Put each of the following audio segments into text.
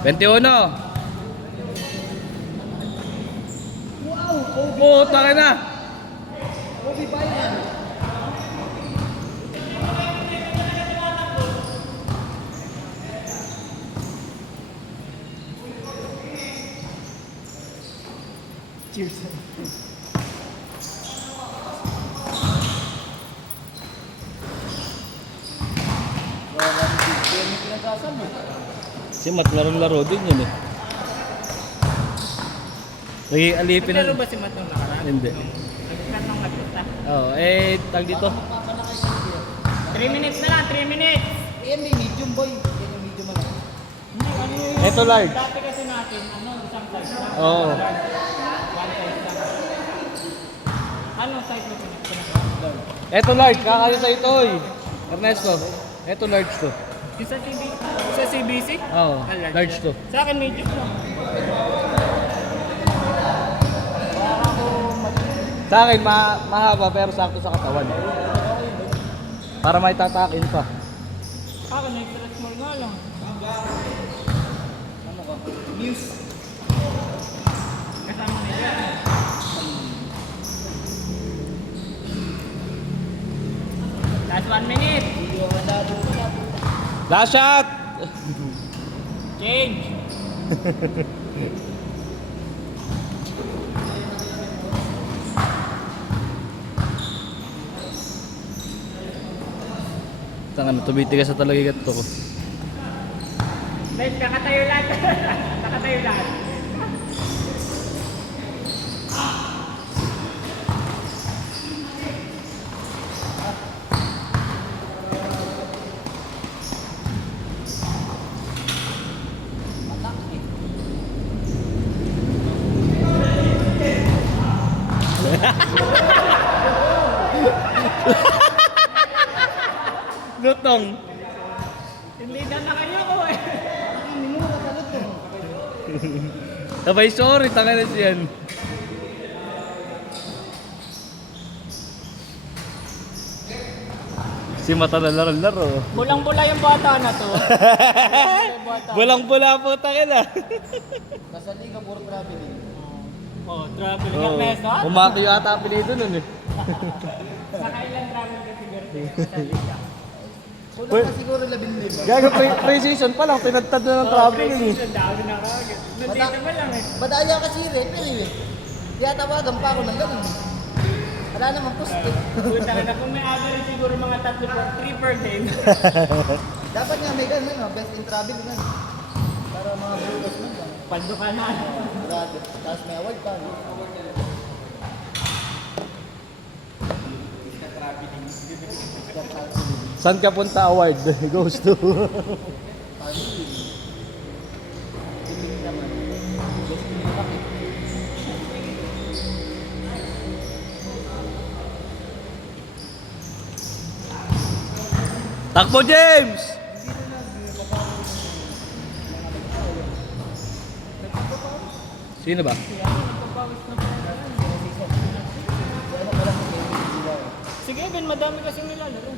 21. Wow! Puta ka na! Kobe Bryant. Cheers. Kasi matlarong-laro din yun eh. Naging alipin Pero na. ba si Matt nung nakaraan? Hindi. Nagkat nung nagpunta. Oo, tag dito. 3 minutes na lang, 3 minutes! Yan may medium boy. Yan yung medium ano. Hindi, ano yung... Ito large. Dati kasi natin, isang size lang. Oo. One size lang. Anong size mo pinag? Ito large, kakayo sa ito eh. Ernesto, ito large to. Yung sa CBC? Oo, large to. Sa akin medium lang. Sa akin, mahaba pero sakto sa katawan. Para may tatakin pa. Akin, extra small nga lang. Ano ka? News. Kasama na yan. Last 1 minute. Last shot! Change. Tanga na, tumitigas na talaga yung gato ko. Guys, nakatayo lahat. Nakatayo lahat. Lutong! Hindi na kayo ko eh. Sabay sorry, tanga na siyan. Si mata na laro-laro. Bulang-bula yung bata na to. Bulang-bula po tanga na. Nasa liga puro traveling. Oh, traveling Ernesto. Umaki yung ata apelido nun eh. Nakailan travel ka siguro? Kulang na siguro 15. Gaga pre-season pa lang, pinagtad na ng traveling eh. Precision, dami na kagad. Nandito ba lang eh. Madaya kasi referee eh. Kaya tawagan pa ako ng ganun. Wala naman post eh. Puta na kung may average siguro mga 3 per game. Dapat nga may ganun, no? Best in travel na. Para mga bulos mo dyan. Pando ka na. Grabe. Tapos may award pa. No? Saan ka punta award? Goes to. Tiling naman. Best in travel. Takbo James! Sino ba? Sige, Ben, madami kasi nilalaro.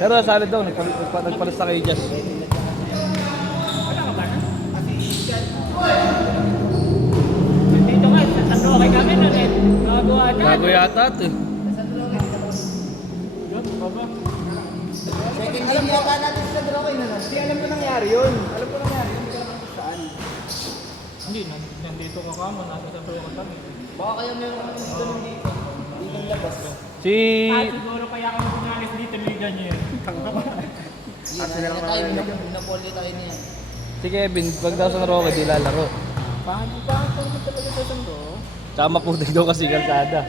Pero nasali daw, nagpalis na kay Jazz. Wala ka ba na? Nandito nga, sa tatlo kay kami nun eh. Nakagawa na. Bago yata ito eh. Baba. Second game yata natin sa Drokay na lang. Hindi alam ko nangyari yun. Alam ko nangyari yun. Hindi alam ko saan. Hindi, nandito ka kamo, nasa sa pro ka kami. Baka kaya meron kami dito nung dito. Dito ng labas. Si... Siguro kaya kami pumalis dito, liga niya yun. Hindi na tayo, minapoli tayo niya. Si Kevin, pag daw sa Roque, di lalaro. Paano mo talaga sa sando? Tsaka maputik daw kasi kalsada.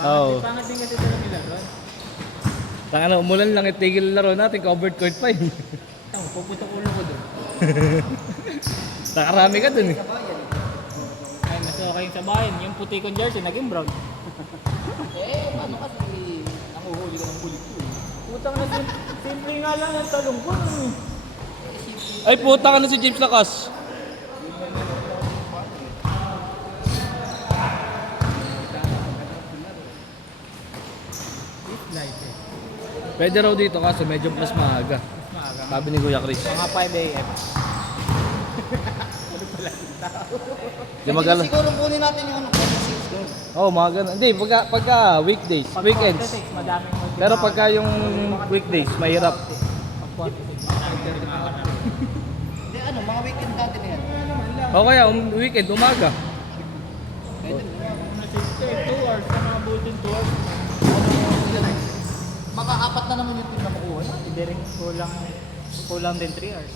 Oo. Pangat din kasi sila nilaro. Tanga na, umulan lang, itigil laro natin, covered court pa eh. Tama, puputok ulo ko doon. Nakarami ka dun eh. Ay, mas okay yung sa bayan. Yung puti kong jersey, naging brown. Eh, paano kasi nanguhuli ka ng bulik ko eh. Putang na simple nga lang ang talong ko. Ay puta ka na si James Lakas. Pwede raw dito kaso medyo mas maaga. Maaga. Sabi ni Kuya Chris. Mga 5 a.m. Di magala. Siguro kunin natin yung ano, 46 doon. Oh, mga ganun. Hindi, pagka weekdays, Pag weekends. 46, madaming mag- Pero pagka yung weekdays, mahirap. Pag 46, madaming mag- Hindi ano, mga weekend natin yan. O kaya, weekend, umaga. Pwede na. Kung nasa 2 hours, sa mga bulletin 2 hours. Maka-apat na naman yung team na makuha na. Hindi rin kulang din 3 hours.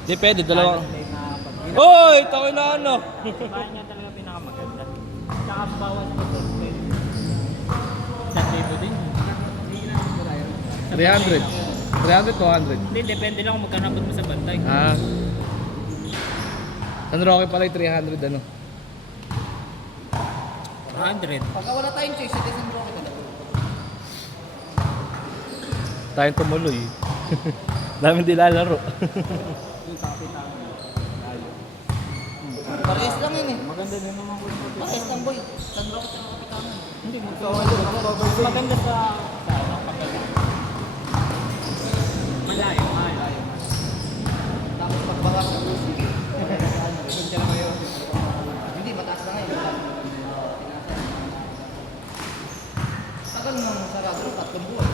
Hindi pwede, dalawa. Hindi nakakapag- Hoy, takoy na ano. Bahay niya talaga pinakamaganda. Tsaka bawas mo sa spend. Isang libo din. 300. 300, 200. Hindi, depende lang kung magkano abot mo sa bantay. Ah. San Roque pala yung 300 ano. 100. Pagka wala tayong choice, citizen rocket na lang. Tayong tumuloy. Dami di lalaro. Parehas lang yun eh. Maganda din naman kung ito. Parehas lang boy. San Roque sa Kapitanan. Hindi, mas maganda sa ano, pagkala. Malayo, malayo. Tapos pagbaka sa Lucy. Hindi, mataas na ngayon. Tagal nang sarado, 3 buwan.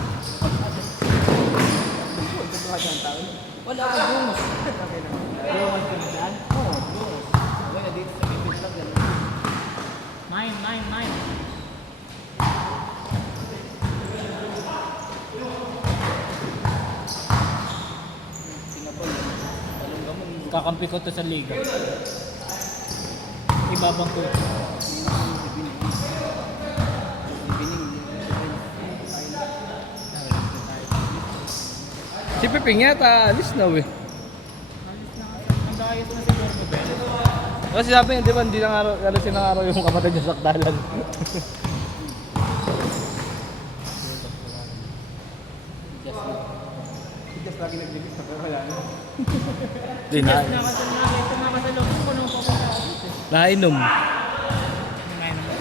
Wala ka bungus. Iwan ko na dyan. Oo, bungus. Wala dito sa bibig lang yan. Mine. Kakampi ko to sa liga. Ibabang ko. Si Piping yata, alis na eh. Nag-ayos na si Gordo Ben. Kasi sabi niya, di ba, hindi nang araw, alisin ng araw yung kapatid niya sa sakdalan. Just lagi nag-release na pero wala na. Di na, Tumama sa loob ko nung pupunta ako. nainom.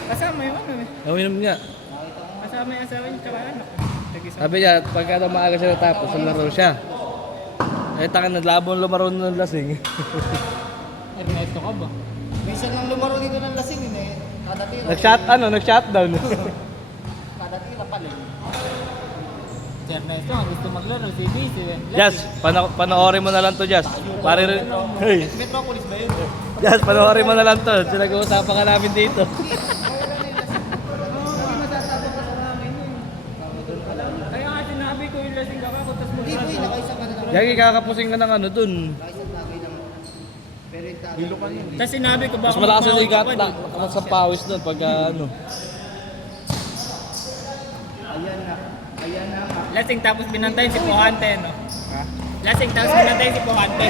Kasama yung ano eh. Nainom niya. Kasama yung asawa niya tsaka anak. Tag-isa. Sabi niya, pagka daw maaga siya natapos, laro siya. Eh, takan na labong lumaro ng lasing. Ernesto ka ba? Minsan lang lumaro dito ng lasing yun eh. Kada tira. Nag-shutdown. Kada tira pala. Si Ernesto ang gusto maglaro. Si Busy eh. Jazz, panoorin mo na lang to, Jazz. Pare rin. Hey, Metropolis ba yun? Jazz, panoorin mo na lang to. Pinag-uusapan ka namin dito. Kaya nga sinabi ko yung lasing ka ako tapos Hindi boy, maglaro. nakaisa ka na naman. Yagi, kakapusing ka ng ano dun. Nakaisang tagay lang. Pero yung tagay. Hilo ka niya. Tapos sinabi ko baka Mas malakas yung magpawis ligat ako, na. di. Nakamat sa pawis dun pagka ano. Ayan na nga. Lasing tapos binantayin si Pohante, no? Ha? Lasing tapos binantayin si Pohante.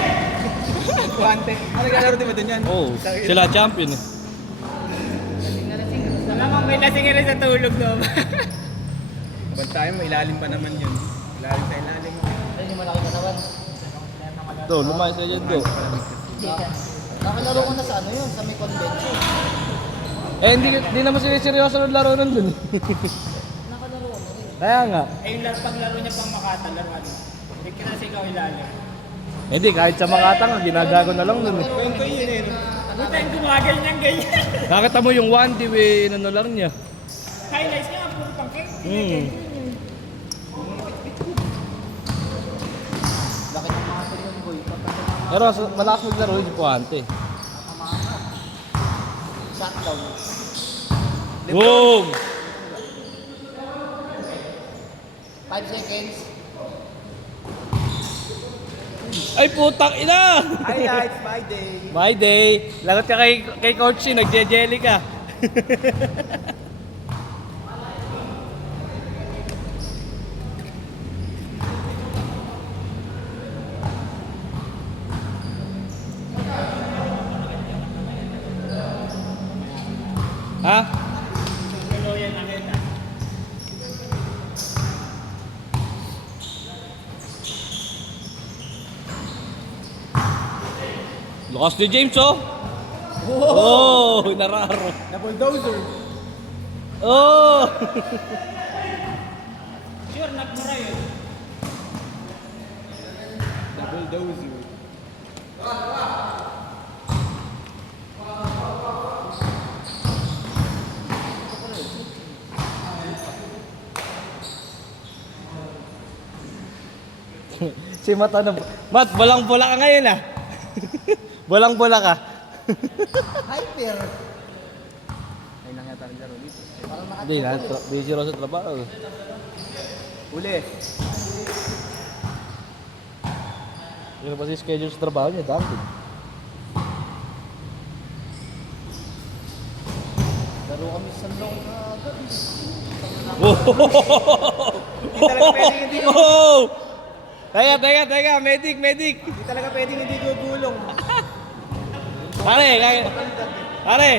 Kuwante. Ano naglalaro din ba din yan? Oo, sila champion eh. Malamang may lasing rin sa tulog, no? Bantayan mo, ilalim pa naman yun. Ilalim sa ilalim. Ayun yung malaki katawan. Do, lumayas ka dyan, do. Nakalaro ko na sa ano yun, sa may convention. Eh, hindi naman sila seryoso ng laro nun dun. Nakalaro ko na rin. Kaya nga. Eh, yung paglaro niya pang Makata, laruan. Hindi ka na sigaw ilalim. Hindi, kahit sa Makata nga, ginagago na lang nun eh. Kwento yun eh. Buta yung gumagal niyang ganyan. Nakita mo yung 1D, ano lang niya. Highlights niya, puro pangking. Laki ng mga sa'yo yun boy. Pero malakas maglaro si Puante. Shutdown. Boom! 5 seconds. Ay, putang ina! Highlights, my day. My day! Lagot ka kay Coach C, nagje-jelly ka. Ha? Tuloyan na kita. Lakas ni James, oh! Oh! Nararo! Na bulldozer. Oh! Sure, nagmura yun. Na bulldozer. Si Mat ano? Mat, bolang-bola ka ngayon ah. Bolang-bola ka. Hyper. Ay nangyata rin laro dito. Parang Hindi na, busy raw sa trabaho. Uli. Yun pa si schedule sa trabaho niya, dami. laro kami sa long na gabi. Hindi talaga pwedeng hindi. Oh! Teka, medic. Hindi talaga pwedeng hindi gugulong. Pare,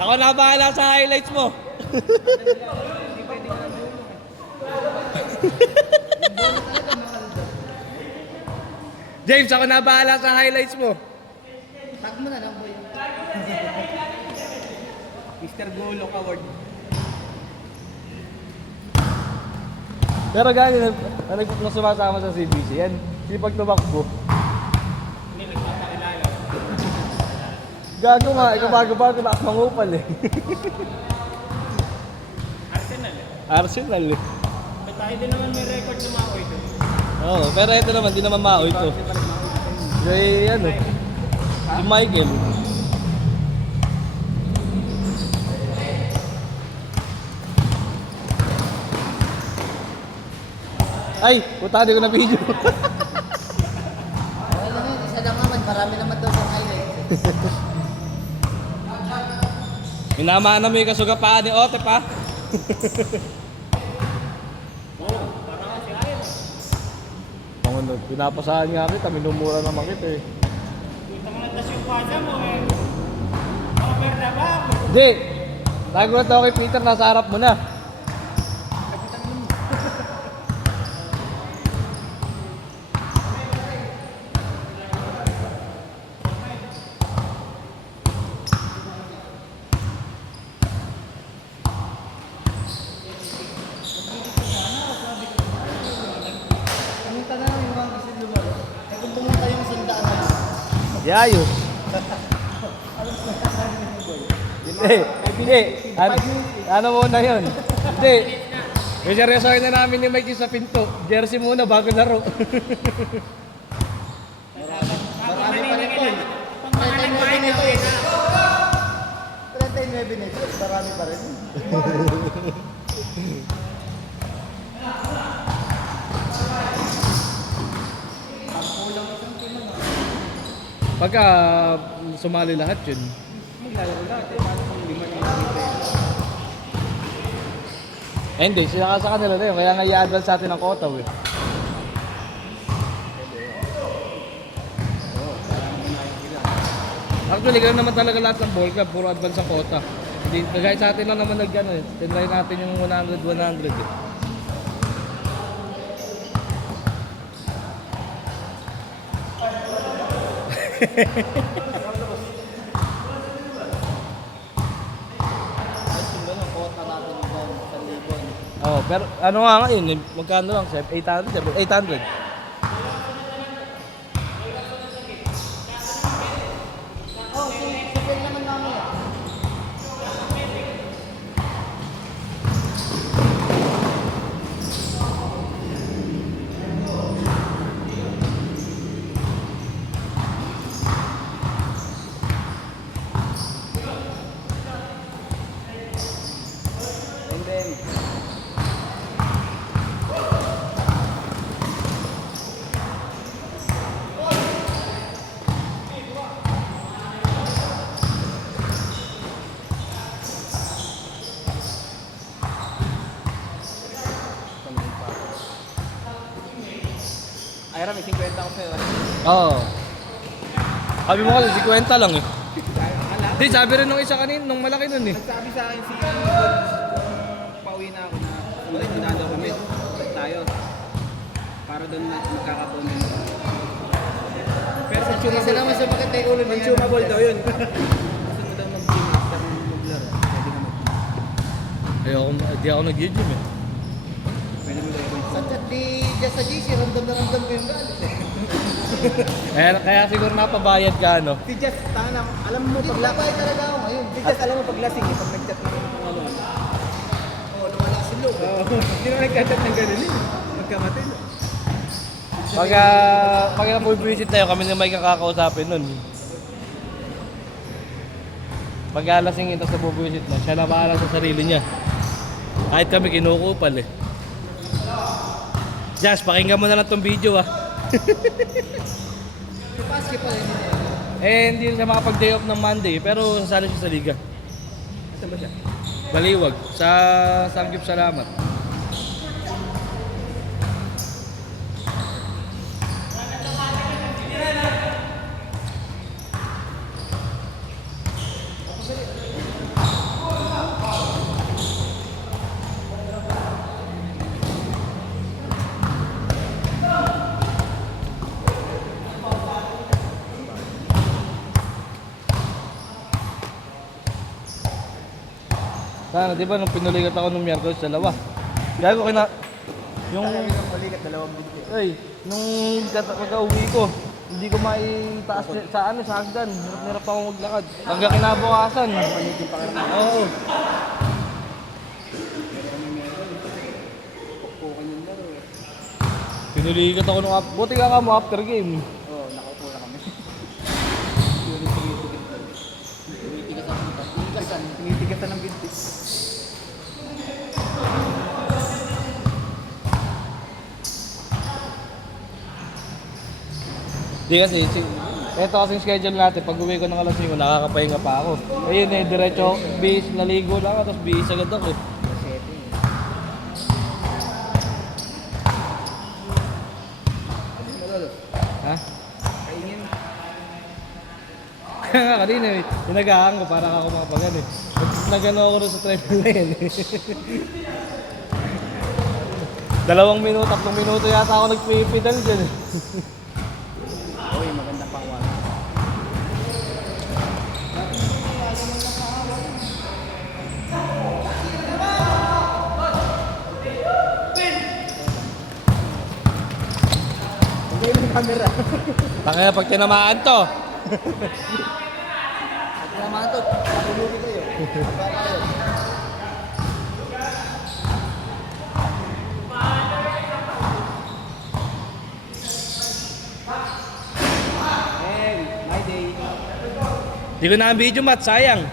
ako na bahala sa highlights mo. Hindi pwedeng ka gulong. James, ako na bahala sa highlights mo. Tag mo na lang boy. Mr. Gulong Award. Pero gano'n, nung sumasama sa CBC, yan, sipag tumakbo. Gago nga, ikaw bago-bago lakas mangupal eh. Arsenal eh. May tayo din naman may record na maoy doon. Oo, pero ito naman, di naman maoy to. Kaya ano, si Michael. Ay, puta, di ko na video. Okay lang yun, isa lang naman. Marami naman daw sa highlight. Minamaan na mo yung kasugapaan ni Otep ha. Pinapasahan nga kita, minumura naman kita eh. Kita mo natas yung kwasa mo eh. Over na ba? Hindi! Nagulat ako kay Peter, nasa harap mo na. Pumunta na lang yung mga kasi lumaro. Eh kung pumunta yung sandaan na Yayos. Hindi. Ano muna yun? Hindi. Yung seryosohin na namin ni Mikey sa pinto. Jersey muna bago laro. marami pa rin po. 39 minutes. 39 minutes. Marami pa rin. Pagka sumali lahat yun. Maglalaro lahat eh. Paano kung lima na nakikita yun? Eh hindi, sila sa kanila na yun. Kaya nga i-advance sa atin ang kotaw eh. Actually, ganoon naman talaga lahat ng ball club. Puro advance ang kota. Hindi, kagaya sa atin lang naman nag-ano eh. Tinry natin yung 100 eh. Kahit yung gano'n, kota natin yung gano'n sa libon. Oh, pero ano nga ngayon, eh, magkano lang, 800, 800. Oh, si Phil naman mamaya. And then, Ira, may 50 ako sa'yo. Oo. Sabi mo kasi 50 lang eh. Ala, Di, sabi rin nung isa kanina, nung malaki nun eh. nagsabi sa akin si pauwi na ako na wala dinadaw kami. Tayo. Para doon na magkakapunin. Pero sa Isa naman sa bakit tayo ulo na yan. consumable daw yun. Gusto mo daw mag-gym after mag-laro. Pwede ka mag-gym. Ayoko, di ako nag-gym eh. Pwede mo daw yun. Sa chat di just sa GC, ramdam na ramdam ko yung galit eh. Kaya siguro napabayad ka, no? Si Jess, tanga na, alam mo Hindi, pag talaga ako ngayon. Si Jess, alam mo pag lasing eh, pag nag-chat ng ano. Oo, lumalakas yung loob. Oo, hindi naman nag-chat ng ganun eh. Magkamatay. Pag napubisit tayo, kami na may kakakausapin nun. Pag alasing ito sa bubuisit na, siya na bahala sa sarili niya. Kahit kami kinukupal eh. Josh, pakinggan mo na lang tong video ah. Si Paski pala hindi na yan. Hindi siya makapag-day off ng Monday, pero sasali siya sa liga. Saan ba siya? Baliwag, sa Sanggip Salamat. Sana, di ba nung pinulikat ako nung Miyerkules, dalawa. Gago yung, Sabi ng malikat, dalawang binti. nung pagka-uwi ko, hindi ko maitaas sa hagdan. Hirap ako maglakad. Hanggang kinabukasan. Oo. Pukan yung laro eh. Pinulikat ako nung buti ka mo after game. Oo, nakaupo na kami. Tinitigasan ng bintis. Di kasi, eto kasing schedule natin, pag uwi ko ng alas 5, nakakapahinga pa ako. Ayun eh, diretso, bis, naligo lang, tapos bis agad ako. Ha? Kainin. Kaya nga kanina eh, inagahan ko para ako makapagan eh. Nagano ako rin sa treadmill na yan eh. 2 minuto, 3 minuto yata ako nagpipidal dyan eh. Uy, maganda pang wala. Hindi yung camera. Tangina pag tinamaan to. At naman ito, patuloy kayo. Para kayo. Hey, my day. Di ko na ang video mat, sayang.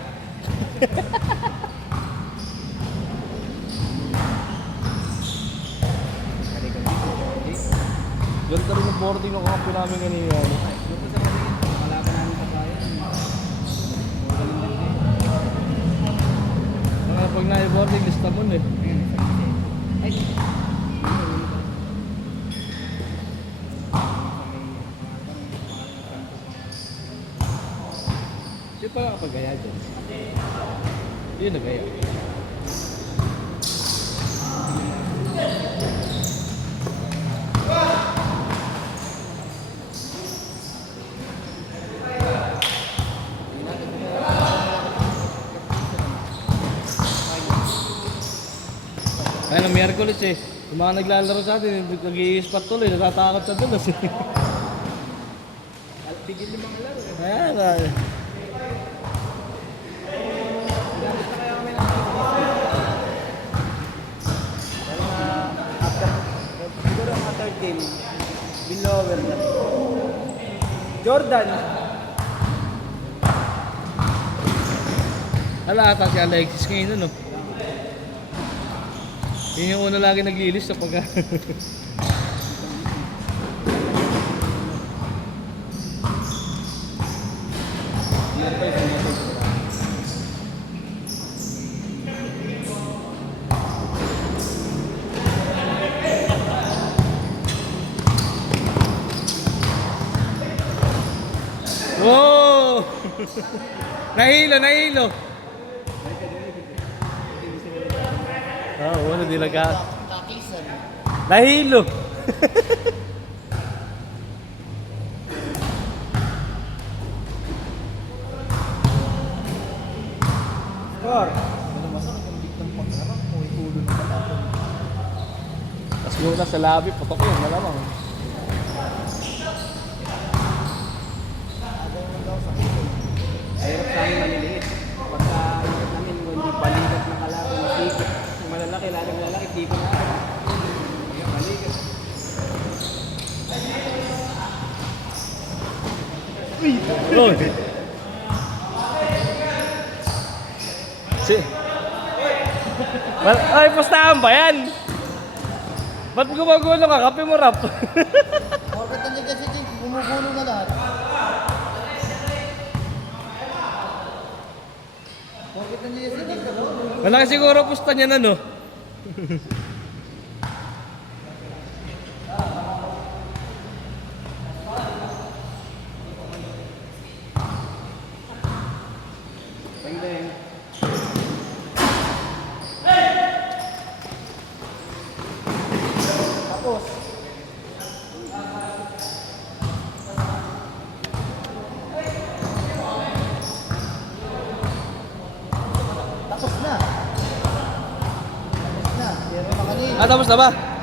Ganda rin yung boarding ng kampo namin kanina. Doon po sa maliit, malaban namin sa bayan. Pag na-boarding, lista mo eh. Ay, Di pa nakapagaya dyan. Yun nagaya. Ayun, ang Miyerkules eh. Yung mga naglalaro sa atin, nag-i-spot tuloy, natatakot sa dulas eh. tigil yung mga laro eh. Ayan, ay. Gamit na kaya kami ng pero after, siguro ang third game, belower na. Jordan, Ala, ata si Alexis ngayon, no? Yun yung una lagi naglilis sa pagka... Wow! Nahilo, nahilo! Oo, di laga. Kakisan. Nahilo! score. Ano masakit ang bigtang pagharap mo, itulo na pala. Tapos yung sa labi, patok yun, malamang. Hirap sa amin maliliit. Pagka hirap namin, hindi balikat na kalaban, masikip. Yung malalaki, lalo malalaki, tipo na. Yung balikat. Oh. Si... Ay, pustahan ba yan? Ba't gumagulo ka? Kape mo rap. Porket nandiyan kasi Jing, gumugulo na lahat. Porket nandiyan si Jing, Malaki siguro pusta niya na, no? Pwede. tapos. Tapos na. Tapos na. Pero na kanina. Ah, tapos na ba?